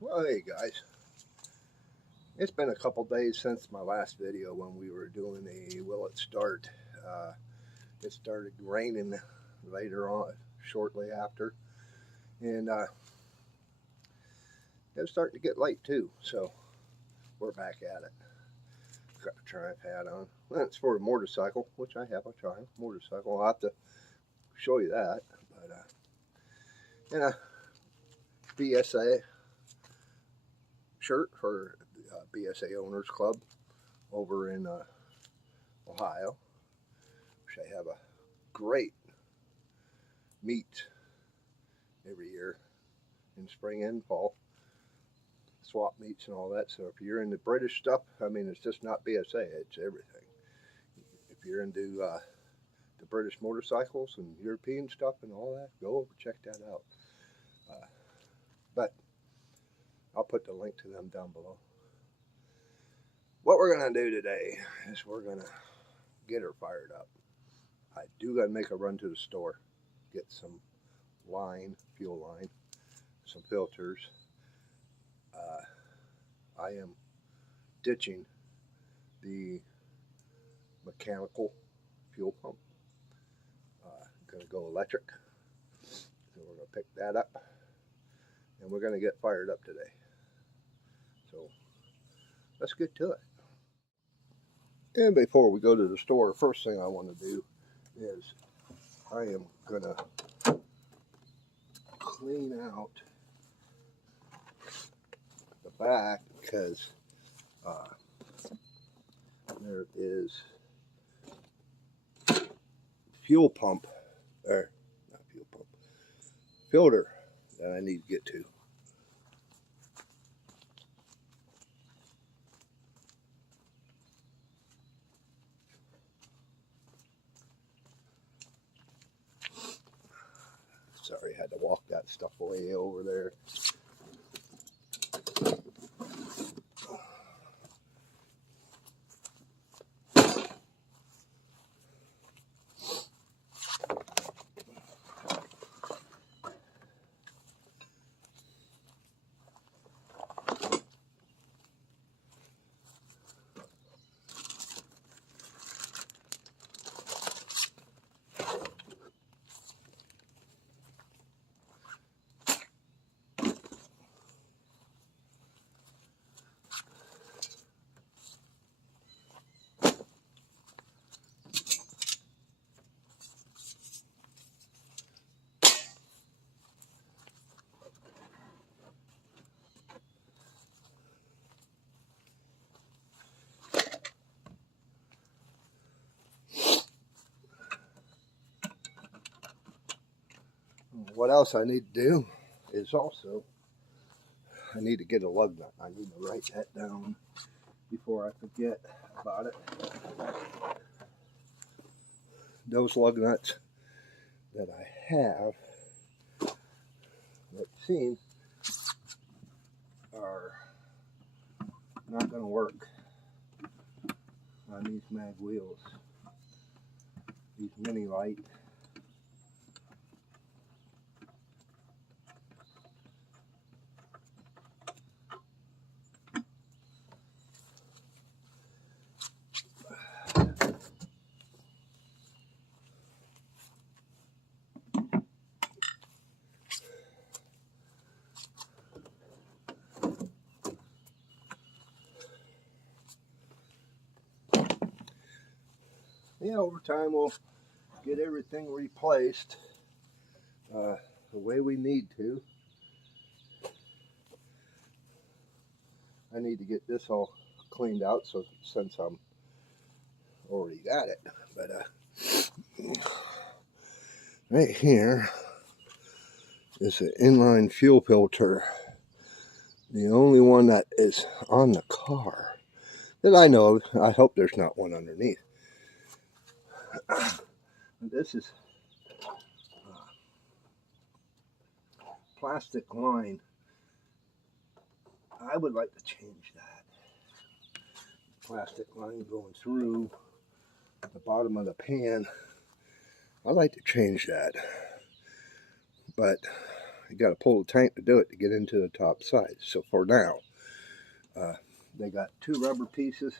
Well, hey guys, it's been a couple days since my last video when we were doing a will it start. It started raining later on, shortly after, and it was starting to get late too, so we're back at it. Got the triumph hat on. Well, it's for a motorcycle, which I have a triumph motorcycle. I'll have to show you that, but and a BSA shirt for BSA Owners Club over in Ohio, which I have a great meet every year in spring and fall, swap meets and all that. So if you're into British stuff, I mean, it's just not BSA, it's everything. If you're into the British motorcycles and European stuff and all that, go over, check that out. But I'll put the link to them down below. What we're going to do today is we're going to get her fired up. I do got to make a run to the store, get some fuel line, some filters. I am ditching the mechanical fuel pump. Going to go electric. So we're going to pick that up, and we're going to get fired up today. So let's get to it. And before we go to the store, first thing I want to do is I am going to clean out the back because there is fuel pump, or not fuel pump, filter that I need to get to. Sorry, I had to walk that stuff way over there. What else I need to do is also I need to get a lug nut. I need to write that down before I forget about it. Those lug nuts that I have, let's see, are not going to work on these mag wheels. These mini light. Yeah, over time we'll get everything replaced the way we need to. I need to get this all cleaned out, so since I'm already at it. But right here is an inline fuel filter. The only one that is on the car that I know of. I hope there's not one underneath. This is plastic line. I would like to change that. Plastic line going through the bottom of the pan. I'd like to change that. But you got to pull the tank to do it to get into the top side. So for now, they got 2 rubber pieces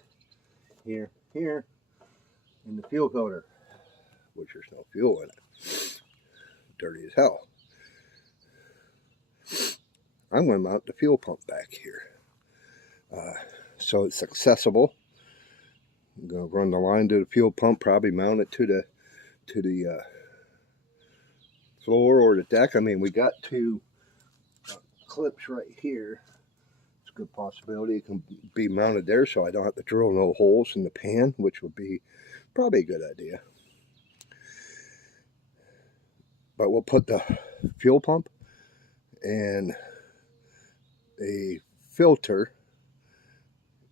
here, in the fuel filter, which there's no fuel in it. Dirty as hell. I'm going to mount the fuel pump back here, so it's accessible. I'm going to run the line to the fuel pump, probably mount it to the floor or the deck. I mean, we got 2 clips right here. It's a good possibility it can be mounted there, so I don't have to drill no holes in the pan, which would be probably a good idea. But we'll put the fuel pump and a filter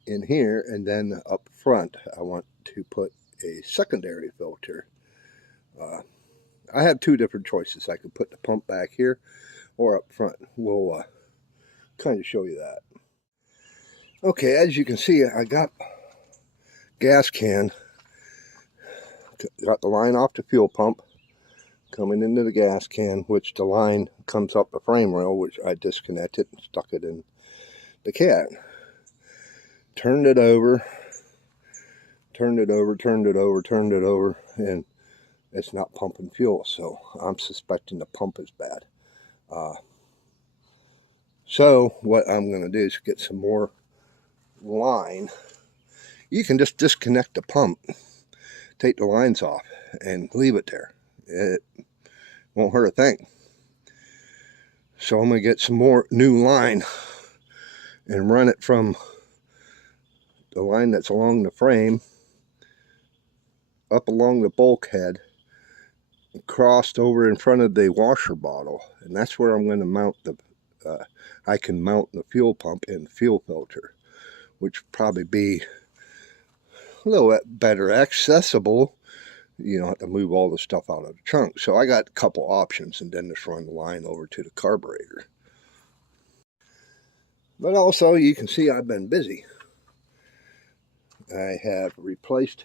in here, and then up front I want to put a secondary filter. I have 2 different choices. I could put the pump back here or up front. We'll kind of show you that. Okay, as you can see, I got gas can, got the line off the fuel pump coming into the gas can, which the line comes up the frame rail, which I disconnected and stuck it in the cat. Turned it over, and it's not pumping fuel, so I'm suspecting the pump is bad. So what I'm going to do is get some more line. You can just disconnect the pump, take the lines off, and leave it there. It won't hurt a thing. So I'm going to get some more new line and run it from the line that's along the frame up along the bulkhead, crossed over in front of the washer bottle, and that's where I'm going to mount the I can mount the fuel pump and fuel filter, which would probably be a little bit better accessible. You don't have to move all the stuff out of the trunk. So I got a couple options, and then just run the line over to the carburetor. But also, you can see I've been busy. I have replaced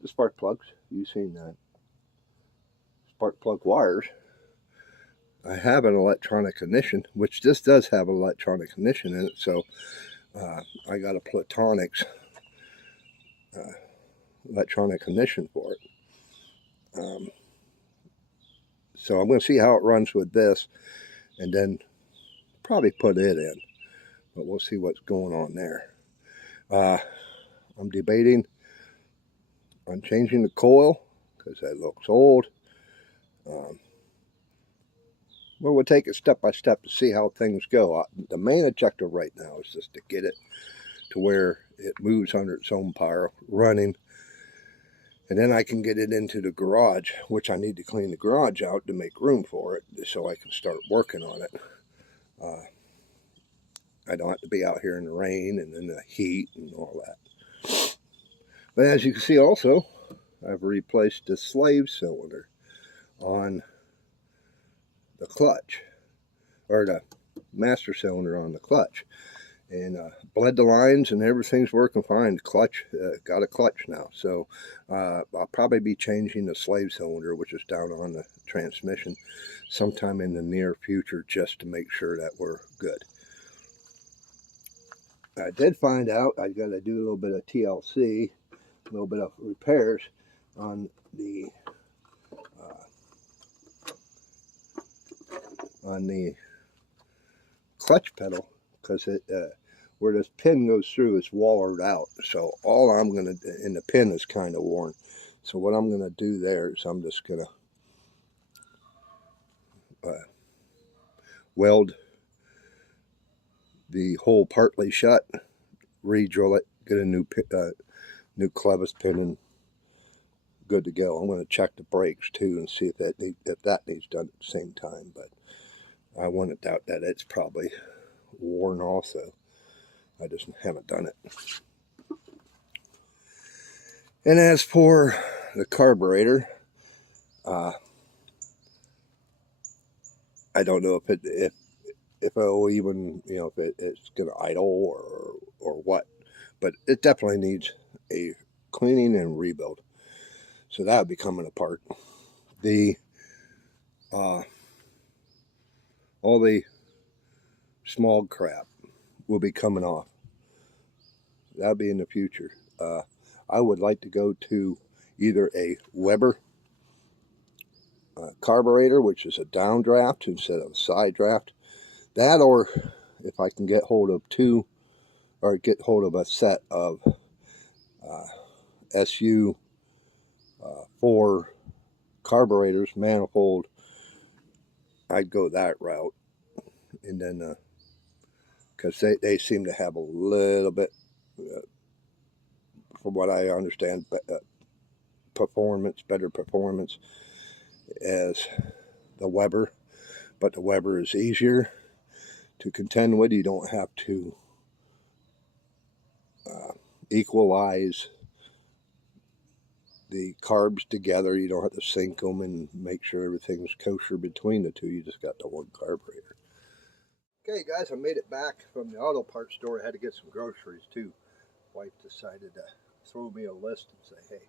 the spark plugs. You've seen that. Spark plug wires. I have an electronic ignition, which this does have an electronic ignition in it, so I got a Platonix electronic ignition for it. So I'm going to see how it runs with this, and then probably put it in, but we'll see what's going on there. I'm debating on changing the coil because that looks old. Well, we'll take it step by step to see how things go. The main objective right now is just to get it to where it moves under its own power, running, and then I can get it into the garage, which I need to clean the garage out to make room for it so I can start working on it. I don't have to be out here in the rain and in the heat and all that. But as you can see also, I've replaced the slave cylinder on the clutch, or the master cylinder on the clutch, and bled the lines, and everything's working fine. The clutch, got a clutch now, so I'll probably be changing the slave cylinder, which is down on the transmission, sometime in the near future, just to make sure that we're good. I did find out I got to do a little bit of TLC, a little bit of repairs on the clutch pedal, because it where this pin goes through is wallered out. So all I'm going to do, and the pin is kind of worn. So what I'm going to do there is I'm just going to weld the hole partly shut, re-drill it, get a new clevis pin, and good to go. I'm going to check the brakes too and see if that needs done at the same time, but I want to doubt that it's probably worn also. I just haven't done it. And as for the carburetor, I don't know if it will even, if it's going to idle or what, but it definitely needs a cleaning and rebuild. So that would be coming apart. The all the smog crap will be coming off. That'll be in the future. I would like to go to either a Weber carburetor, which is a downdraft instead of a side draft. That, or if I can get hold of a set of SU 4 carburetors, manifold, I'd go that route. And then, because they seem to have a little bit, from what I understand, better performance as the Weber. But the Weber is easier to contend with. You don't have to equalize the carbs together. You don't have to sync them and make sure everything's kosher between the two. You just got the one carburetor. Okay guys, I made it back from the auto parts store. I had to get some groceries too. Wife decided to throw me a list and say, hey,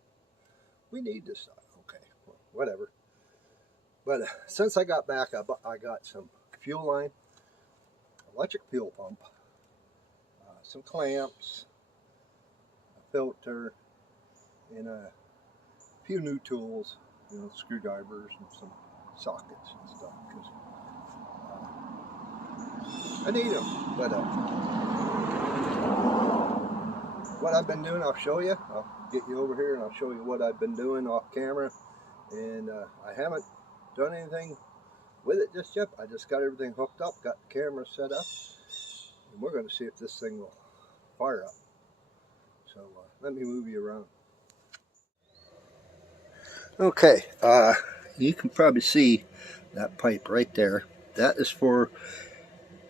we need this stuff. Okay, well, whatever. But since I got back, I got some fuel line, electric fuel pump, some clamps, a filter, and a few new tools, screwdrivers and some sockets and stuff, because I need them. But what I've been doing, I'll show you. I'll get you over here and I'll show you what I've been doing off camera. And I haven't done anything with it just yet. I just got everything hooked up, got the camera set up, and we're going to see if this thing will fire up. So let me move you around. Okay, you can probably see that pipe right there. That is for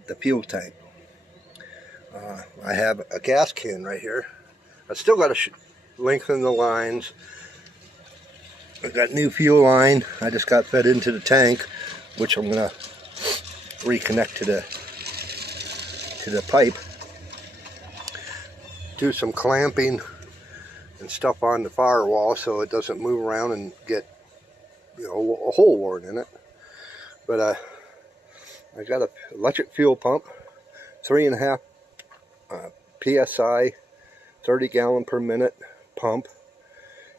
the fuel tank. I have a gas can right here. I still got to lengthen the lines. I got new fuel line. I just got fed into the tank, which I'm gonna reconnect to the pipe. Do some clamping and stuff on the firewall so it doesn't move around and get a hole worn in it. But I got an electric fuel pump, 3.5 PSI, 30 gallon per minute pump,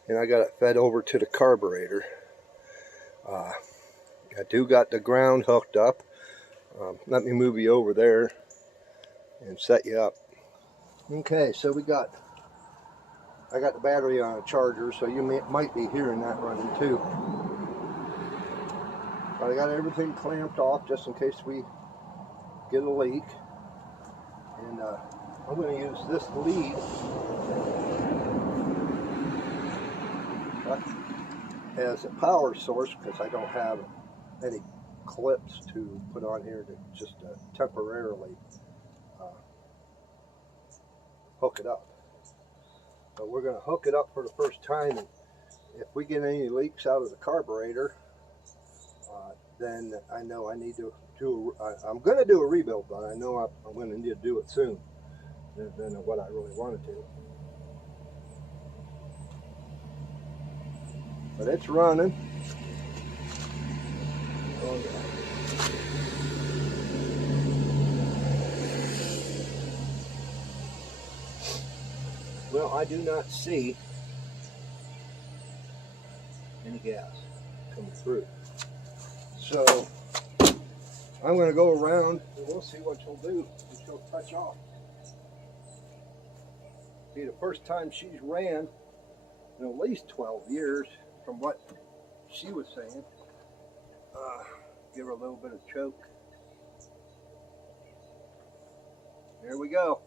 and I got it fed over to the carburetor. I do got the ground hooked up. Let me move you over there and set you up. Okay, so I got the battery on a charger, so you might be hearing that running too. But I got everything clamped off just in case we get a leak. And I'm going to use this lead as a power source because I don't have any clips to put on here to just temporarily hook it up. So we're going to hook it up for the first time, and if we get any leaks out of the carburetor, then I know I need to do, I'm going to do a rebuild, but I know I'm going to need to do it soon than what I really wanted to. But it's running. Oh, yeah. Well, I do not see any gas coming through. So I'm going to go around and we'll see what she'll do and she'll touch off. Be the first time she's ran in at least 12 years from what she was saying. Give her a little bit of choke. There we go.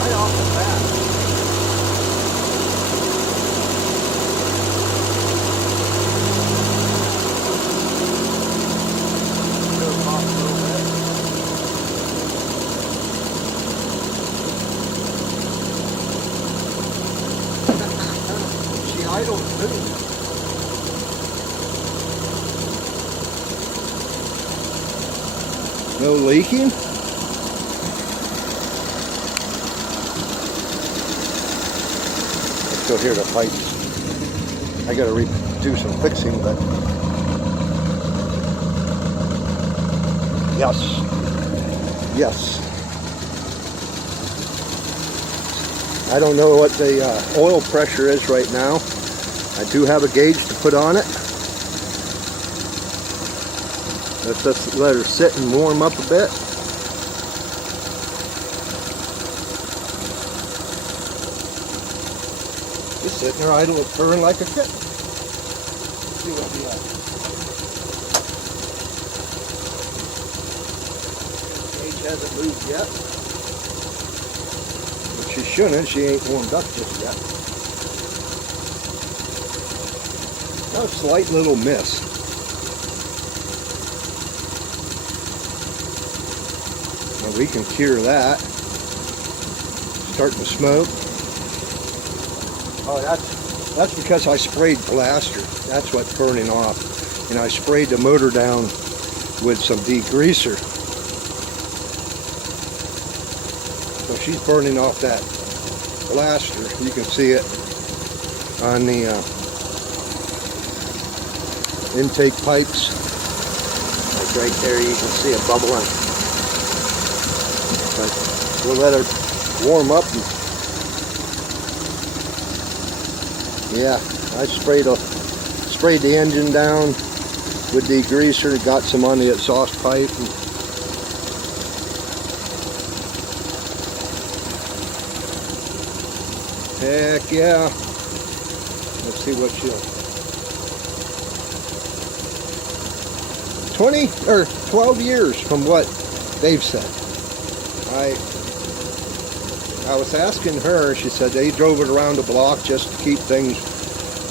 Right off the bat. She idles too. No leaking? Still hear the pipes I gotta do some fixing, but yes, yes. I don't know what the oil pressure is right now. I do have a gauge to put on it. Let's just let her sit and warm up a bit. Just sitting there idle, purring like a kitten. Let's see what the gauge hasn't moved yet. But she shouldn't. She ain't warmed up just yet. A slight little miss. Now we can cure that. Starting to smoke. Oh, that's because I sprayed plaster. That's what's burning off. And I sprayed the motor down with some degreaser. So she's burning off that plaster. You can see it on the intake pipes. Like right there, you can see it bubbling. But we'll let her warm up. Yeah, I sprayed the engine down with degreaser, got some on the exhaust pipe. Heck yeah. Let's see what she'll. 20 or 12 years from what they've said. I was asking her, she said they drove it around the block just to keep things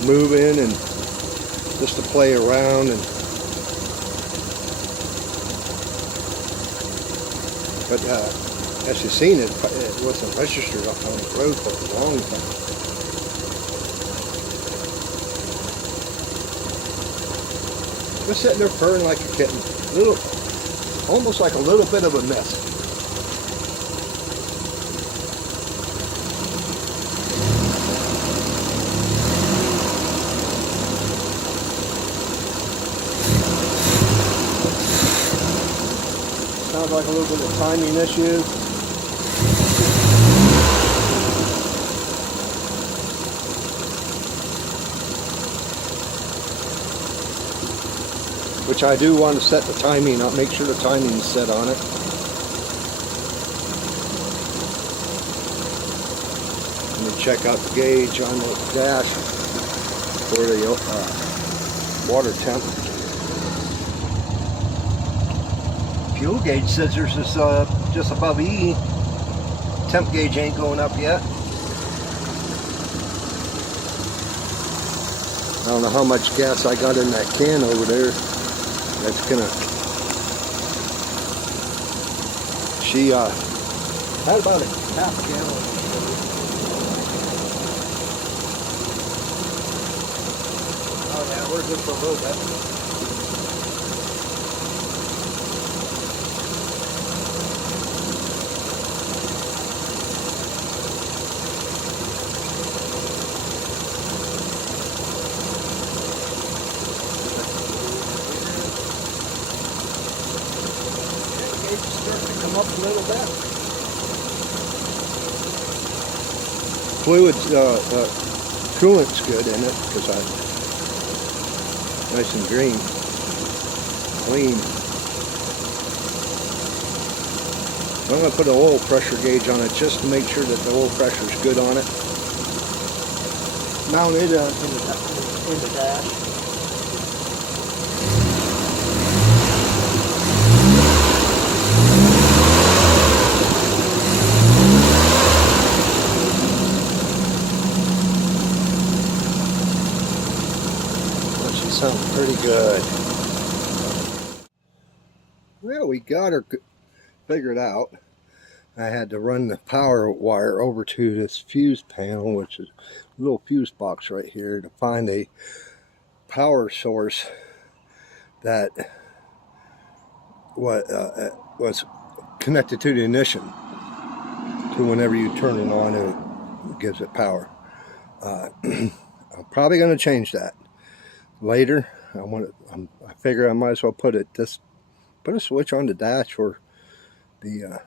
moving and just to play around. But as you've seen, it wasn't registered up on the road for a long time. Just sitting there purring like a kitten. Almost like a little bit of a mess. Sounds like a little bit of timing issue. Which I do want to set the timing up, make sure the timing is set on it. Let me check out the gauge on the dash for the water temp. Fuel gauge says there's this just above E. Temp gauge ain't going up yet. I don't know how much gas I got in that can over there. That's gonna. She had about a half a gallon. Oh yeah, we're good for a little bit. Starting to come up a little bit. Fluid's coolant's good in it because nice and green, clean. I'm going to put an oil pressure gauge on it just to make sure that the oil pressure is good on it. Mount it in the dash. Sounds pretty good. Well, we got her figured out. I had to run the power wire over to this fuse panel, which is a little fuse box right here, to find a power source that was connected to the ignition. So whenever you turn it on, it gives it power. I'm probably going to change that later. I figure I might as well put a switch on the dash for the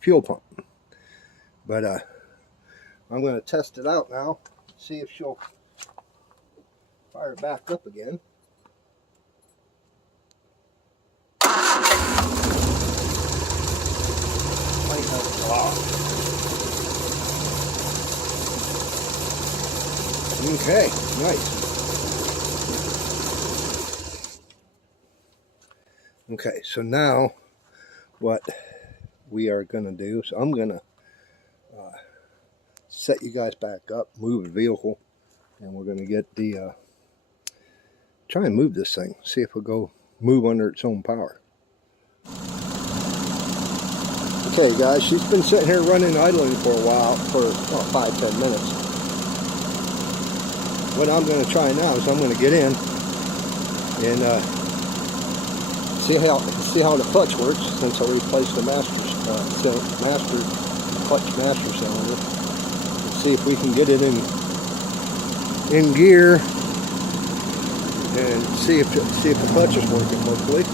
fuel pump. But I'm going to test it out now, see if she'll fire back up again. Okay, nice. Okay, so now what we are going to do, so I'm going to set you guys back up, move the vehicle, and we're going to get the, try and move this thing, see if it'll go move under its own power. Okay guys, she's been sitting here running idling for a while, for about 5-10 minutes. What I'm going to try now is I'm going to get in and see how the clutch works, since I replaced the clutch master cylinder. Let's see if we can get it in gear and see if the clutch is working, hopefully.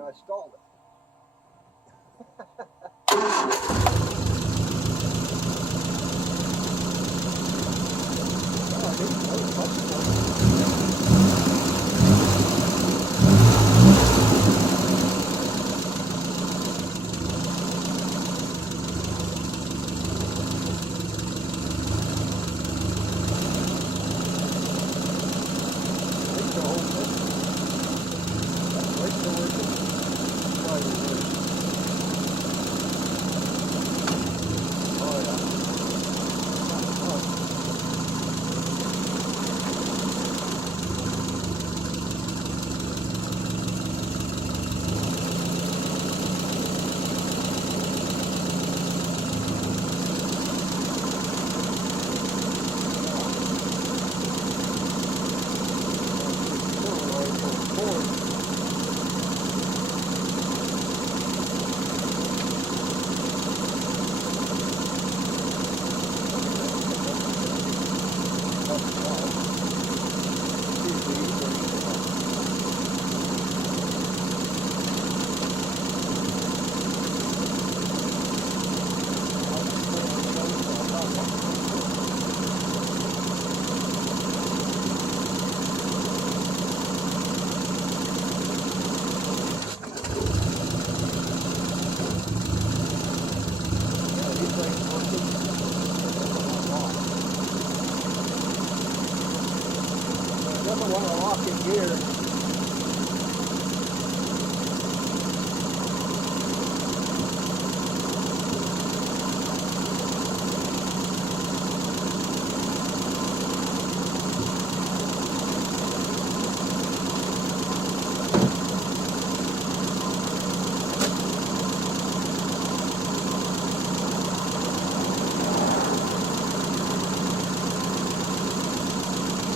I stalled it. Doesn't want to lock in gear.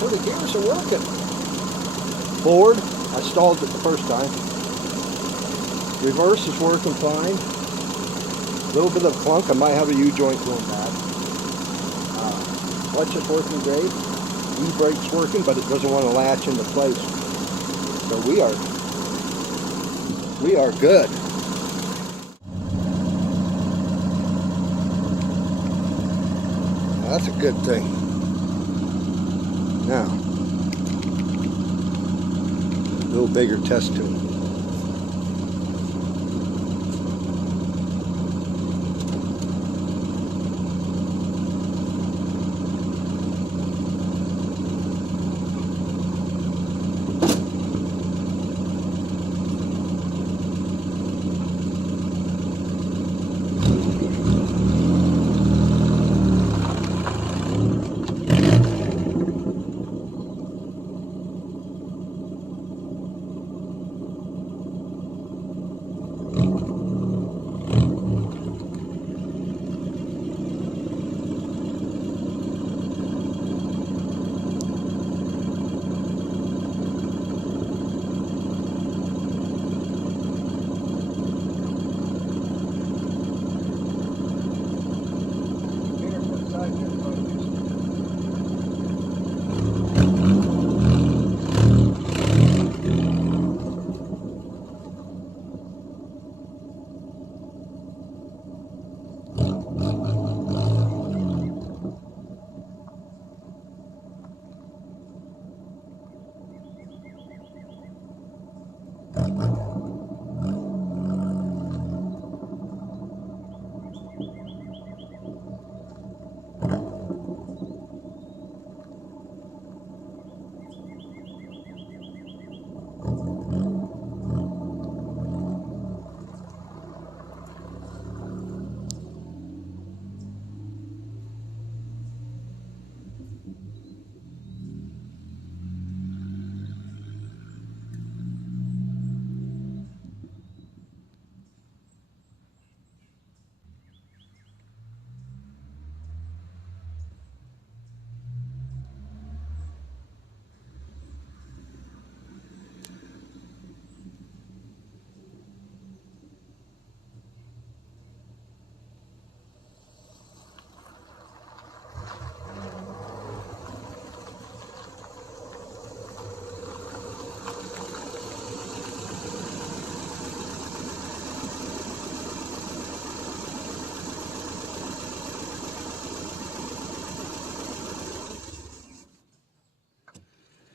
So the gears are working. Forward, I stalled it the first time. Reverse is working fine. A little bit of clunk, I might have a U-joint going bad. Clutch is working great. E-brake's working, but it doesn't want to latch into place. So we are good. That's a good thing. Now, a little bigger test tube.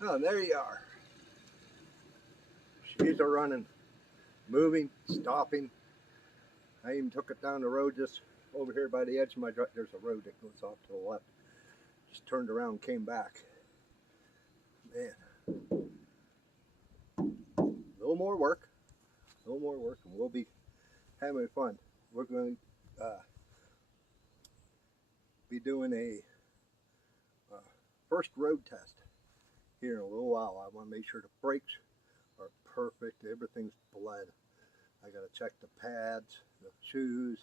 Oh, there you are. She's a running, moving, stopping. I even took it down the road just over here by the edge of my drive. There's a road that goes off to the left. Just turned around and came back. Man. A little more work. A little more work, and we'll be having fun. We're going to be doing a first road test here in a little while. I want to make sure the brakes are perfect. Everything's bled. I got to check the pads, the shoes,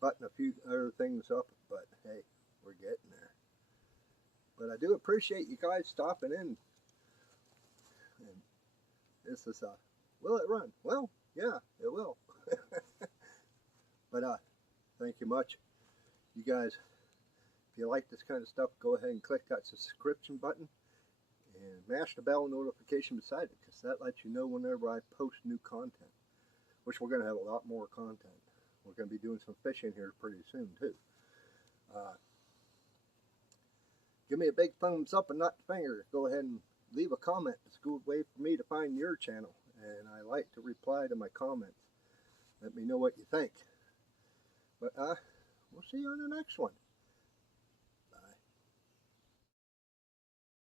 button a few other things up, but hey, we're getting there. But I do appreciate you guys stopping in. And this is will it run? Well, yeah, it will. But thank you much. You guys, if you like this kind of stuff, go ahead and click that subscription button and mash the bell notification beside it, because that lets you know whenever I post new content, which we're going to have a lot more content. We're going to be doing some fishing here pretty soon too. Give me a big thumbs up and not the finger. Go ahead and leave a comment. It's a good way for me to find your channel, and I like to reply to my comments. Let me know what you think. But we'll see you on the next one.